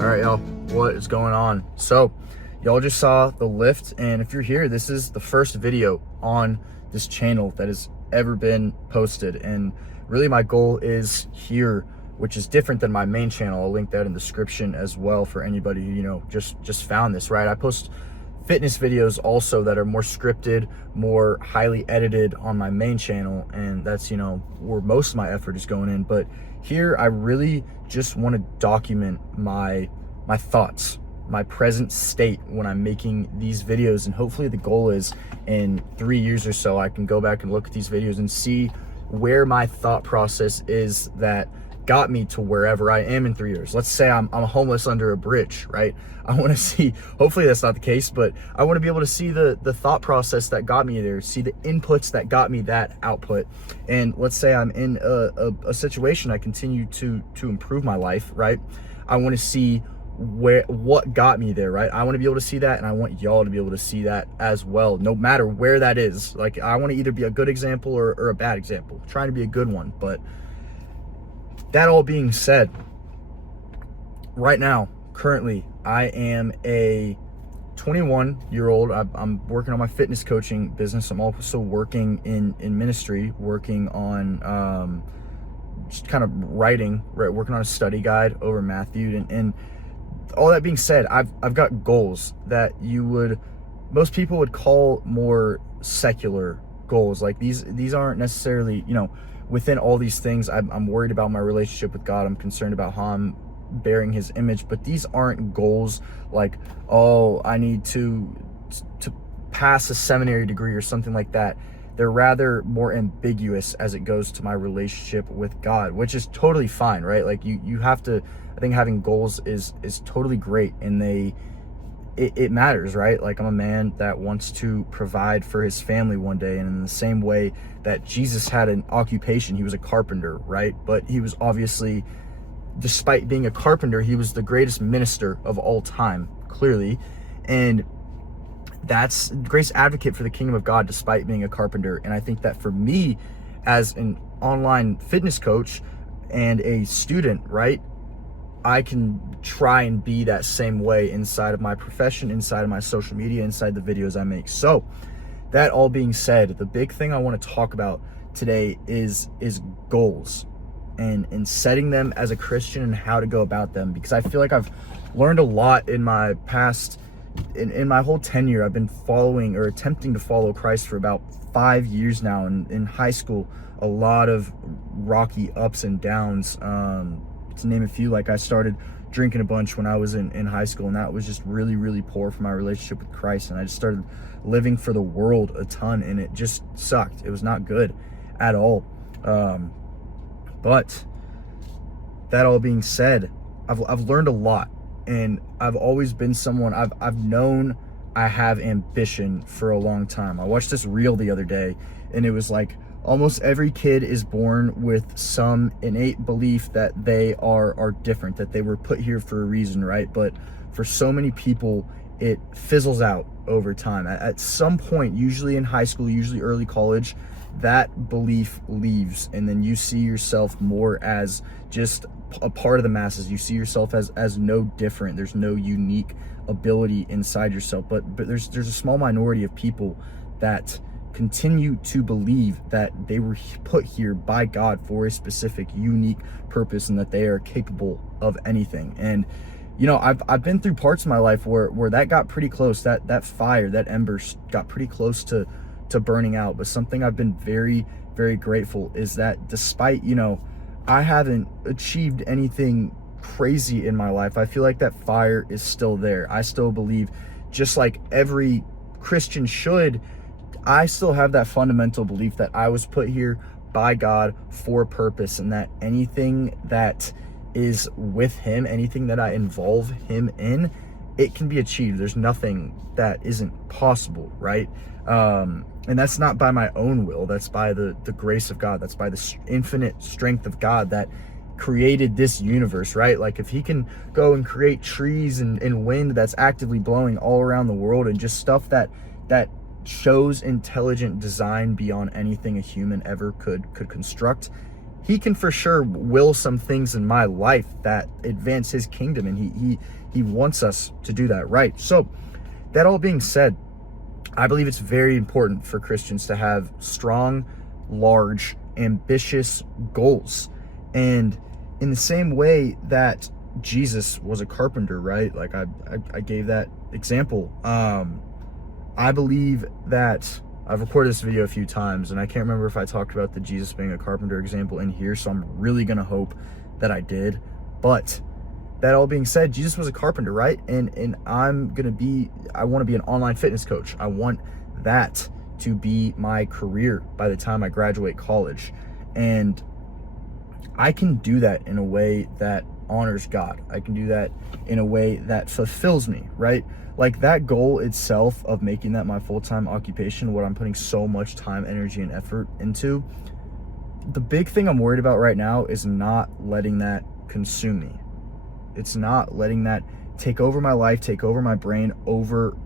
All right, y'all, what is going on? So y'all just saw the lift, and if you're here, this is the first video on this channel that has ever been posted. And really my goal is here, which is different than my main channel. I'll link that in the description as well for anybody who, just found this, right? I post fitness videos also that are more scripted, more highly edited on my main channel, and that's where most of my effort is going in. But here I really just want to document my thoughts, my present state when I'm making these videos, and hopefully the goal is in 3 years or so I can go back and look at these videos and see where my thought process is that got me to wherever I am in 3 years. Let's say I'm homeless under a bridge, right? I want to see, hopefully that's not the case, but I want to be able to see the thought process that got me there, see the inputs that got me that output. And let's say I'm in a situation, I continue to improve my life, right? I want to see what got me there, right? I want to be able to see that, and I want y'all to be able to see that as well, no matter where that is. Like, I want to either be a good example or a bad example. I'm trying to be a good one. But that all being said, right now, currently, I am a 21-year-old. I'm working on my fitness coaching business. I'm also working in ministry, working on just kind of writing, right? Working on a study guide over Matthew. And all that being said, I've got goals that most people would call more secular goals. Like these aren't necessarily, within all these things, I'm worried about my relationship with God. I'm concerned about how I'm bearing his image, but these aren't goals like, oh, I need to pass a seminary degree or something like that. They're rather more ambiguous as it goes to my relationship with God, which is totally fine, right? Like you have to, I think having goals is totally great, and it matters, right? Like, I'm a man that wants to provide for his family one day, and in the same way that Jesus had an occupation, he was a carpenter, right? But he was obviously, despite being a carpenter, he was the greatest minister of all time, clearly. And that's the greatest advocate for the kingdom of God, despite being a carpenter. And I think that for me, as an online fitness coach and a student, right, I can try and be that same way inside of my profession, inside of my social media, inside the videos I make. So that all being said, the big thing I want to talk about today is goals and setting them as a Christian and how to go about them, because I feel like I've learned a lot in my past. In my whole tenure, I've been following or attempting to follow Christ for about 5 years now. And in high school, a lot of rocky ups and downs. To name a few, like I started drinking a bunch when I was in high school, and that was just really, really poor for my relationship with Christ. And I just started living for the world a ton, and it just sucked. It was not good at all. But that all being said, I've learned a lot, and I've always been someone, I've known I have ambition for a long time. I watched this reel the other day, and it was like, almost every kid is born with some innate belief that they are different, that they were put here for a reason, right? But for so many people, it fizzles out over time. At some point, usually in high school, usually early college, that belief leaves, and then you see yourself more as just a part of the masses. You see yourself as no different. There's no unique ability inside yourself. But there's a small minority of people that continue to believe that they were put here by God for a specific, unique purpose, and that they are capable of anything. And I've been through parts of my life where that got pretty close. That fire, that ember got pretty close to burning out. But something I've been very, very grateful is that despite, I haven't achieved anything crazy in my life, I feel like that fire is still there. I still believe, just like every Christian should, I still have that fundamental belief that I was put here by God for a purpose, and that anything that is with him, anything that I involve him in, it can be achieved. There's nothing that isn't possible, right? And that's not by my own will. That's by the grace of God. That's by the infinite strength of God that created this universe, right? Like, if he can go and create trees and wind that's actively blowing all around the world, and just stuff that shows intelligent design beyond anything a human ever could construct, he can for sure will some things in my life that advance his kingdom, and he wants us to do that, right? So that all being said, I believe it's very important for Christians to have strong, large, ambitious goals. And in the same way that Jesus was a carpenter, right? Like I gave that example. I believe that I've recorded this video a few times, and I can't remember if I talked about the Jesus being a carpenter example in here, so I'm really gonna hope that I did. But that all being said, Jesus was a carpenter, right? And I want to be an online fitness coach. I want that to be my career by the time I graduate college. And I can do that in a way that honors God. I can do that in a way that fulfills me, right? Like that goal itself of making that my full-time occupation, what I'm putting so much time, energy, and effort into, the big thing I'm worried about right now is not letting that consume me. It's not letting that take over my life, take over my brain, over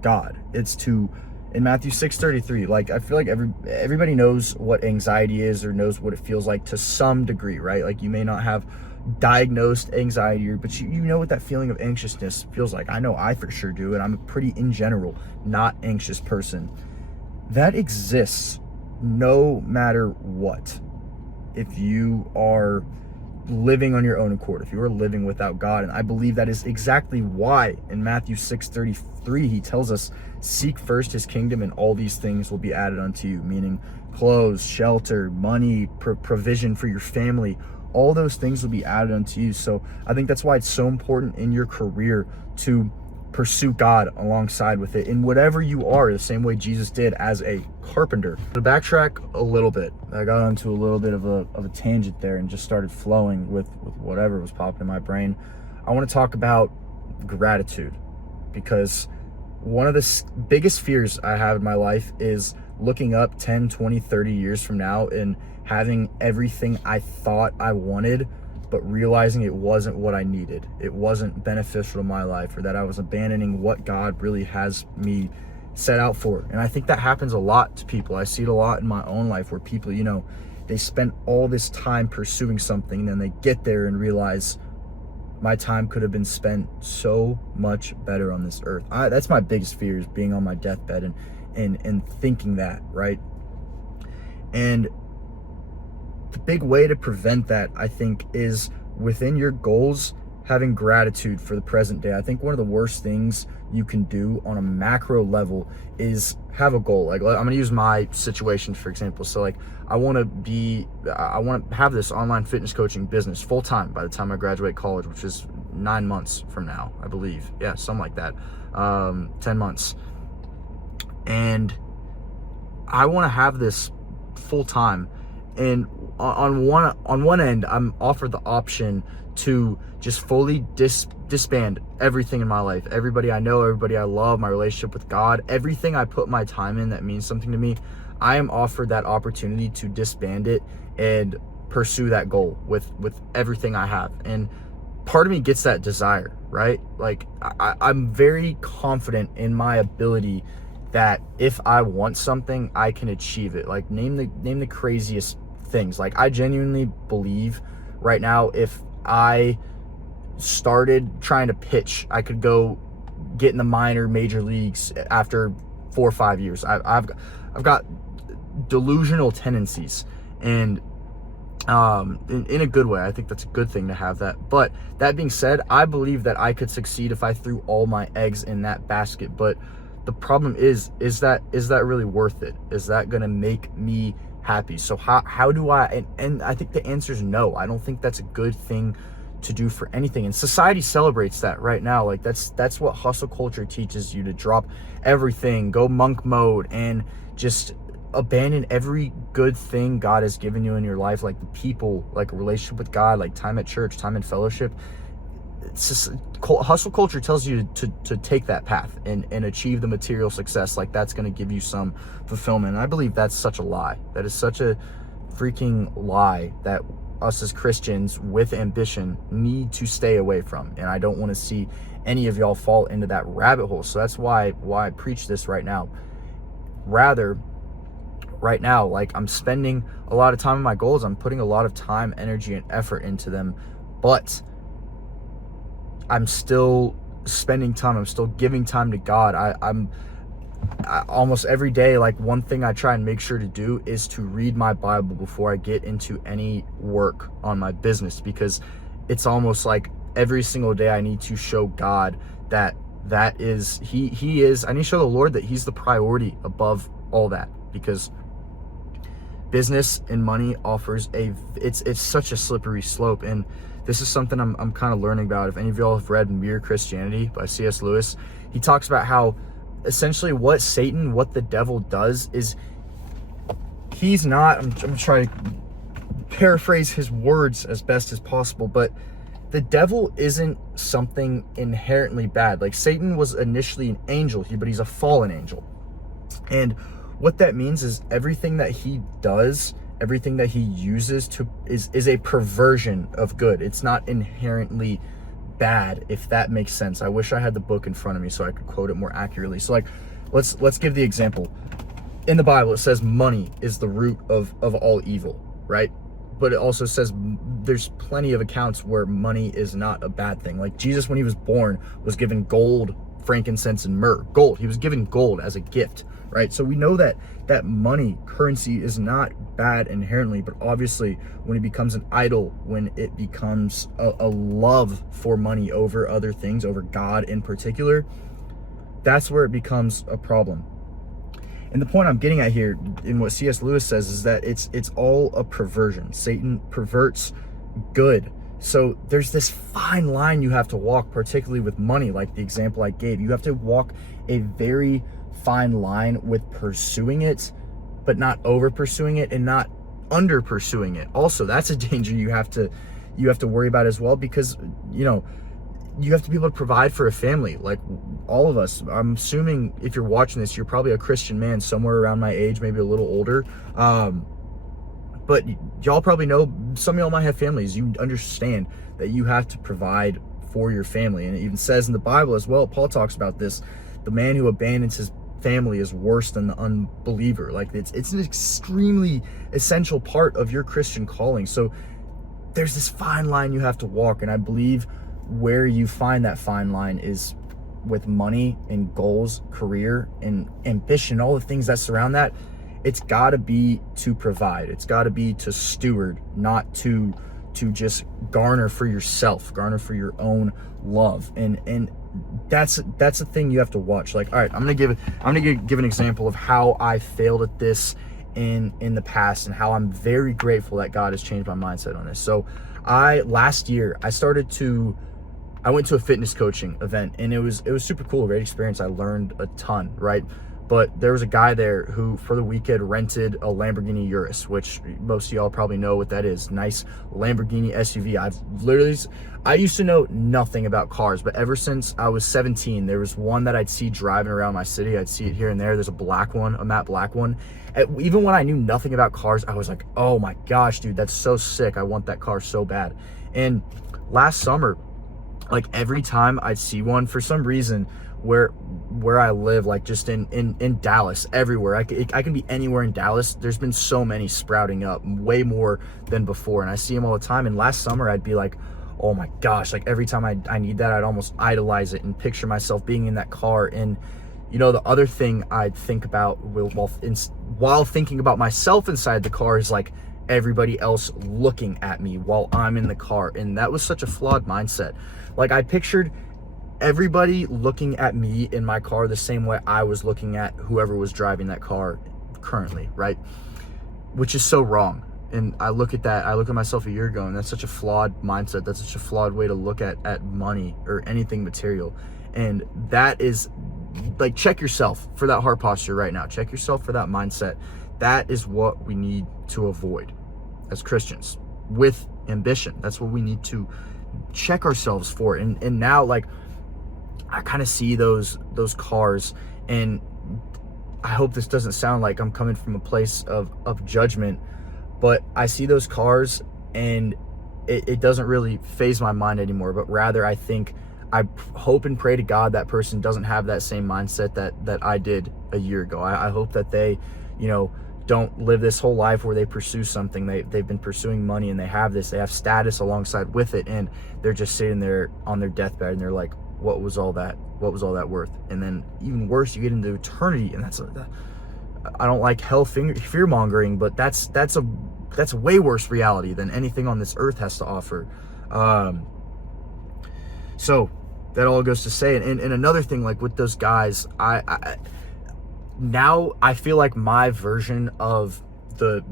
God. It's to, in Matthew 6:33, like I feel like everybody knows what anxiety is, or knows what it feels like to some degree, right? Like you may not have diagnosed anxiety, but you know what that feeling of anxiousness feels like. I know I for sure do, and I'm a pretty, in general, not anxious person. That exists no matter what. If you are living on your own accord, if you are living without God. And I believe that is exactly why in Matthew 6:33 he tells us, seek first his kingdom and all these things will be added unto you, meaning clothes, shelter, money, provision for your family, all those things will be added unto you. So I think that's why it's so important in your career to pursue God alongside with it in whatever you are, the same way Jesus did as a carpenter. To backtrack a little bit, I got onto a little bit of a tangent there and just started flowing with whatever was popping in my brain. I want to talk about gratitude, because one of the biggest fears I have in my life is looking up 10, 20, 30 years from now and having everything I thought I wanted, but realizing it wasn't what I needed. It wasn't beneficial to my life, or that I was abandoning what God really has me set out for. And I think that happens a lot to people. I see it a lot in my own life where people, they spend all this time pursuing something, and then they get there and realize my time could have been spent so much better on this earth. That's my biggest fear, is being on my deathbed and thinking that, right? And the big way to prevent that, I think, is within your goals, having gratitude for the present day. I think one of the worst things you can do on a macro level is have a goal. Like, I'm going to use my situation, for example. So like, I want to have this online fitness coaching business full time by the time I graduate college, which is 9 months from now, I believe. Yeah, something like that. 10 months. And I want to have this full time. And on one end, I'm offered the option to just fully disband everything in my life. Everybody I know, everybody I love, my relationship with God, everything I put my time in that means something to me, I am offered that opportunity to disband it and pursue that goal with everything I have. And part of me gets that desire, right? Like I'm very confident in my ability that if I want something, I can achieve it. Like name the craziest things. Like I genuinely believe right now, if I started trying to pitch, I could go get in the major leagues after 4 or 5 years. I've got delusional tendencies, and in a good way. I think that's a good thing to have that. But that being said, I believe that I could succeed if I threw all my eggs in that basket. But the problem is that really worth it? Is that going to make me happy? So how do I, and I think the answer is no. I don't think that's a good thing to do for anything. And society celebrates that right now. Like that's what hustle culture teaches you, to drop everything, go monk mode, and just abandon every good thing God has given you in your life, like the people, like a relationship with God, like time at church, time in fellowship. It's just, hustle culture tells you to take that path and achieve the material success, like that's going to give you some fulfillment. And I believe that's such a lie. That is such a freaking lie that us as Christians with ambition need to stay away from. And I don't want to see any of y'all fall into that rabbit hole. So that's why I preach this right now. Rather, right now. Like, I'm spending a lot of time on my goals. I'm putting a lot of time, energy, and effort into them, but I'm still spending time. I'm still giving time to God. I almost every day, like, one thing I try and make sure to do is to read my Bible before I get into any work on my business, because it's almost like every single day I need to show God that he is, I need to show the Lord that he's the priority above all that, because business and money offers it's such a slippery slope. And this is something I'm kind of learning about. If any of y'all have read Mere Christianity by C.S. Lewis, he talks about how essentially what the devil does is he's not, I'm trying to paraphrase his words as best as possible, but the devil isn't something inherently bad. Like, Satan was initially an angel, but he's a fallen angel. And what that means is everything that he does, everything that he uses is a perversion of good. It's not inherently bad, if that makes sense. I wish I had the book in front of me so I could quote it more accurately. So, like, let's give the example. In the Bible, it says money is the root of all evil, right? But it also says there's plenty of accounts where money is not a bad thing. Like, Jesus, when he was born, was given gold, frankincense, and myrrh. Gold. He was given gold as a gift, right? So we know that money, currency, is not bad inherently, but obviously when it becomes an idol, when it becomes a love for money over other things, over God in particular, that's where it becomes a problem. And the point I'm getting at here in what C.S. Lewis says is that it's all a perversion. Satan perverts good. So there's this fine line you have to walk, particularly with money, like the example I gave. You have to walk a very fine line with pursuing it, but not over pursuing it and not under pursuing it. Also, that's a danger you have to worry about as well, because, you know, you have to be able to provide for a family. Like, all of us, I'm assuming if you're watching this, you're probably a Christian man somewhere around my age, maybe a little older. But y'all probably know, some of y'all might have families. You understand that you have to provide for your family. And it even says in the Bible as well, Paul talks about this, the man who abandons his family is worse than the unbeliever. Like, it's an extremely essential part of your Christian calling. So there's this fine line you have to walk. And I believe where you find that fine line is with money and goals, career and ambition, all the things that surround that. It's got to be to provide. It's got to be to steward, not to just garner for yourself, garner for your own love. And that's the thing you have to watch. Like, all right, I'm gonna give an example of how I failed at this in the past, and how I'm very grateful that God has changed my mindset on this. So last year I went to a fitness coaching event, and it was super cool, great experience. I learned a ton, right? But there was a guy there who, for the weekend, rented a Lamborghini Urus, which most of y'all probably know what that is. Nice Lamborghini SUV. I used to know nothing about cars, but ever since I was 17, there was one that I'd see driving around my city. I'd see it here and there. There's a black one, a matte black one. Even when I knew nothing about cars, I was like, oh my gosh, dude, that's so sick. I want that car so bad. And last summer, like, every time I'd see one, for some reason, where I live, like just in Dallas, everywhere, I can be anywhere in Dallas, there's been so many sprouting up, way more than before, and I see them all the time. And last summer I'd be like, oh my gosh, like every time I need that, I'd almost idolize it and picture myself being in that car. And you know, the other thing I'd think about while thinking about myself inside the car is like everybody else looking at me while I'm in the car. And that was such a flawed mindset. Like, I pictured everybody looking at me in my car the same way I was looking at whoever was driving that car currently, right? Which is so wrong. And I look at myself a year ago, and that's such a flawed mindset. That's such a flawed way to look at money or anything material. And that is, like, check yourself for that heart posture right now. Check yourself for that mindset. That is what we need to avoid as Christians with ambition. That's what we need to check ourselves for. And now, like, I kind of see those cars, and I hope this doesn't sound like I'm coming from a place of judgment, but I see those cars and it doesn't really faze my mind anymore, but rather I hope and pray to God that person doesn't have that same mindset that I did a year ago. I hope that they, you know, don't live this whole life where they pursue something. They've been pursuing money, and they have status alongside with it, and they're just sitting there on their deathbed, and they're like, what was all that worth? And then even worse, you get into eternity, and I don't like hell fear mongering, but that's a way worse reality than anything on this earth has to offer. So that all goes to say, and another thing, like with those guys, now I feel like my version of the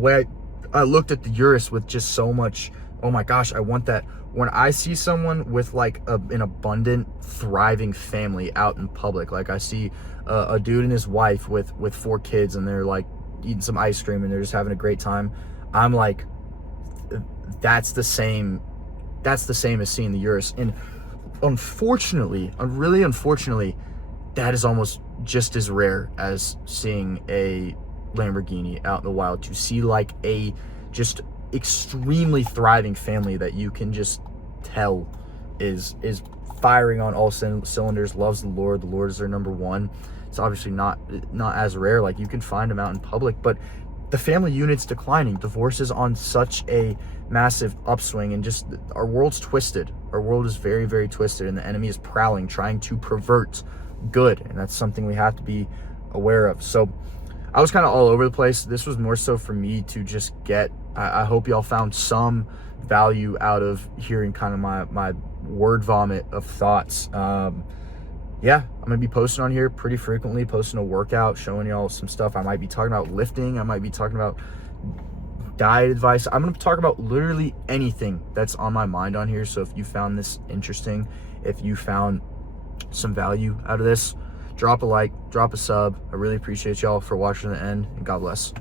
way I looked at the Urus with just so much, oh my gosh, I want that. When I see someone with like an abundant, thriving family out in public, like I see a dude and his wife with 4 kids, and they're like eating some ice cream and they're just having a great time, I'm like, that's the same as seeing the Urus. And unfortunately, really unfortunately, that is almost just as rare as seeing a Lamborghini out in the wild. To see like a just extremely thriving family that you can just tell is firing on all cylinders, loves the Lord is their number one. It's obviously not as rare. Like, you can find them out in public, but the family unit's declining. Divorce is on such a massive upswing, and just our world's twisted. Our world is very, very twisted, and the enemy is prowling, trying to pervert good, and that's something we have to be aware of. So I was kind of all over the place. This was more so for me to just get, I hope y'all found some value out of hearing kind of my word vomit of thoughts. Yeah, I'm gonna be posting on here pretty frequently, posting a workout, showing y'all some stuff. I might be talking about lifting, I might be talking about diet advice. I'm gonna talk about literally anything that's on my mind on here. So if you found this interesting, if you found some value out of this, drop a like, drop a sub. I really appreciate y'all for watching to the end, and God bless.